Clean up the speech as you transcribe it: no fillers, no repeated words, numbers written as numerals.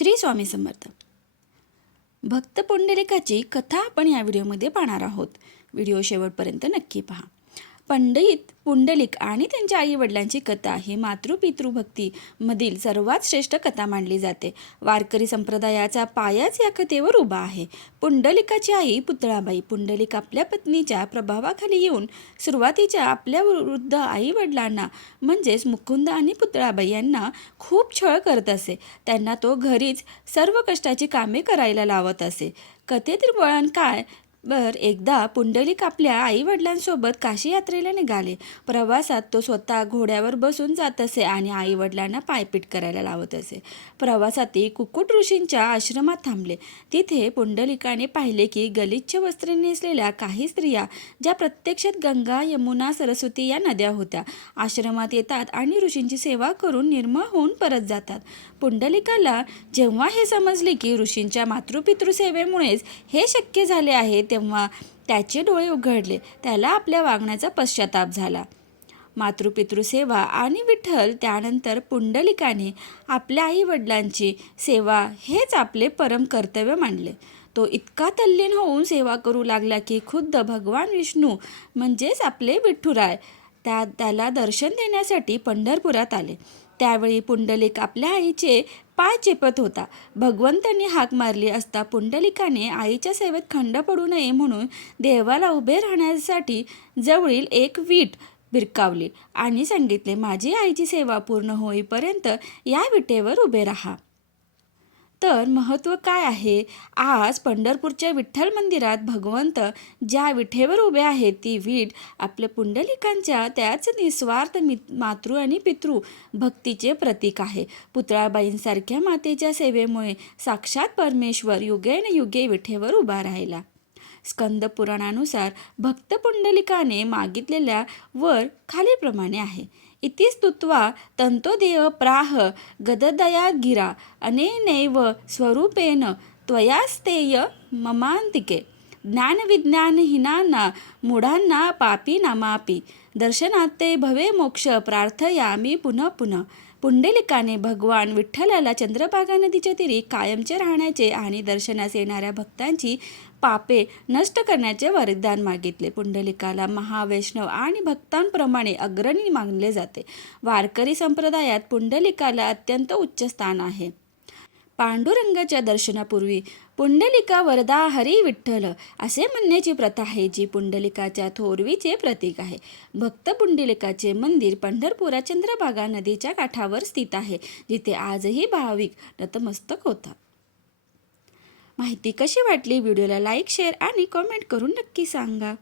श्री स्वामी समर्थ. भक्त पुंडलिकाची कथा आपण या व्हिडिओमध्ये पाहणार आहोत. व्हिडिओ शेवटपर्यंत नक्की पहा. पंडित पुंडलिक आणि त्यांच्या आई वडिलांची कथा ही मातृपितृभक्तीमधील सर्वात श्रेष्ठ कथा मानली जाते. वारकरी संप्रदायाचा पायाच या कथेवर उभा आहे. पुंडलिकाची आई पुतळाबाई. पुंडलिक आपल्या पत्नीच्या प्रभावाखाली येऊन सुरुवातीच्या आपल्या वृद्ध आई वडिलांना म्हणजेच मुकुंद आणि पुतळाबाई यांना खूप छळ करत असे. त्यांना तो घरीच सर्व कष्टाची कामे करायला लावत असे. कथेतील वळण काय? एकदा पुंडलिक आपल्या आई वडिलांसोबत काशी यात्रेला निघाले. प्रवासात तो स्वतः घोड्यावर बसून जात असे आणि आई वडिलांना पायपीट करायला लावत असे. प्रवासात कुकुट ऋषींच्या आश्रमात थांबले. तिथे पुंडलिकाने पाहिले की गलिच्छ वस्त्रे नेसलेल्या काही स्त्रिया, ज्या प्रत्यक्षात गंगा, यमुना, सरस्वती या नद्या होत्या, आश्रमात येतात आणि ऋषींची सेवा करून निर्मळ होऊन परत जातात. पुंडलिकाला जेव्हा हे समजले की ऋषींच्या मातृपितृसेवेमुळेच हे शक्य झाले आहे, तेव्हा त्याचे डोळे उघडले. त्याला आपल्या वागण्याचा पश्चाताप झाला. मातृपितृसेवा आणि विठ्ठल, त्यानंतर पुंडलिकाने आपल्या आई वडिलांची सेवा हेच आपले परम कर्तव्य मानले. तो इतका तल्लीन होऊन सेवा करू लागला की खुद्द भगवान विष्णू म्हणजेच आपले विठुराय त्याला दर्शन देण्यासाठी पंढरपुरात आले. त्यावेळी पुंडलिक आपल्या आईचे पाय चेपत होता. भगवंतांनी हाक मारली असता पुंडलिकाने आईच्या सेवेत खंड पडू नये म्हणून देवाला उभे राहण्यासाठी जवळील एक वीट भिरकावली आणि सांगितले, माझी आईची सेवा पूर्ण होईपर्यंत या विटेवर उभे राहा. तर महत्त्व काय आहे? आज पंढरपूरच्या विठ्ठल मंदिरात भगवंत ज्या विठेवर उभे आहेत, ती वीट आपल्या पुंडलिकांच्या त्याच निस्वार्थ मातृ आणि पितृ भक्तीचे प्रतीक आहे. पुतळाबाईंसारख्या मातेच्या सेवेमुळे साक्षात परमेश्वर युगेनयुगे विठेवर उभा राहिला. स्कंद पुराणानुसार भक्त पुंडलिकाने मागितलेल्या वर खालीलप्रमाणे आहे. इति स्तुत्वा तंतोदेव प्राह गददया गिरा अनेनैव स्वरूपेण त्वयास्तेय ममांतिके ज्ञानविज्ञानहीनांना मूढांना पापी नामापि दर्शनाते भवे मोक्ष प्रार्थयामी पुनः पुनः. पुंडलिकाने भगवान विठ्ठलाला चंद्रभागा नदीच्या तीरी कायमचे राहण्याचे आणि दर्शनास येणाऱ्या भक्तांची पापे नष्ट करण्याचे वरदान मागितले. पुंडलिकाला महावैष्णव आणि भक्तांप्रमाणे अग्रणी मानले जाते. वारकरी संप्रदायात पुंडलिकाला अत्यंत उच्च स्थान आहे. पांडुरंगाच्या दर्शनापूर्वी पुंडलिका वरदा हरी विठ्ठल असे म्हणण्याची प्रथा आहे, जी पुंडलिकाच्या थोरवीचे प्रतीक आहे. भक्त पुंडलिकाचे मंदिर पंढरपुरात चंद्रभागा नदीच्या काठावर स्थित आहे, जिथे आजही भाविक नतमस्तक होतात. माहिती कशी वाटली? व्हिडिओला लाईक, शेअर आणि कमेंट करून नक्की सांगा.